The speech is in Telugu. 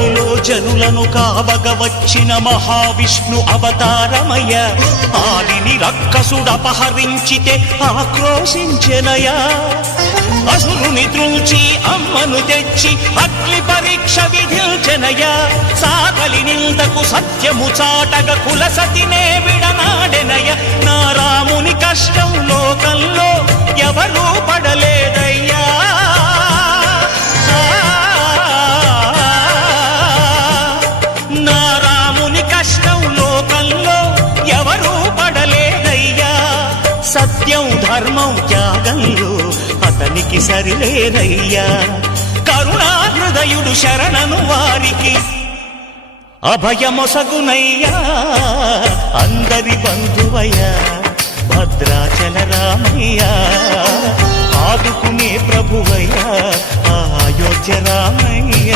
ఆదిలో జనులను కావగ వచ్చిన మహావిష్ణు అవతారమయ. ఆదిని రక్కసుడపహరించితే ఆక్రోశించెనయా. అసురుని త్రుంచి అమ్మను తెచ్చి అగ్ని పరీక్ష విధించెనయా. సాగలి నిందకు సత్యము చాటగ కులసతినే విడనాడెనయ. నా రాముని కష్టం లోకంలో ఎవరూ పడలేదయ్యా. నా రాముని కష్టం లోకంలో ఎవరూ పడలేదయ్యా. సత్యం ధర్మం త్యాగంలో అతనికి సరిలేదయ్యా. కరుణాహృదయుడు శరణను వారికి అభయమొసగునయ్యా. అందరి బంధువయ్యా భద్రాచల రామయ్య. ఆదుకునే ప్రభువయ్యా అయోధ్య రామయ్య.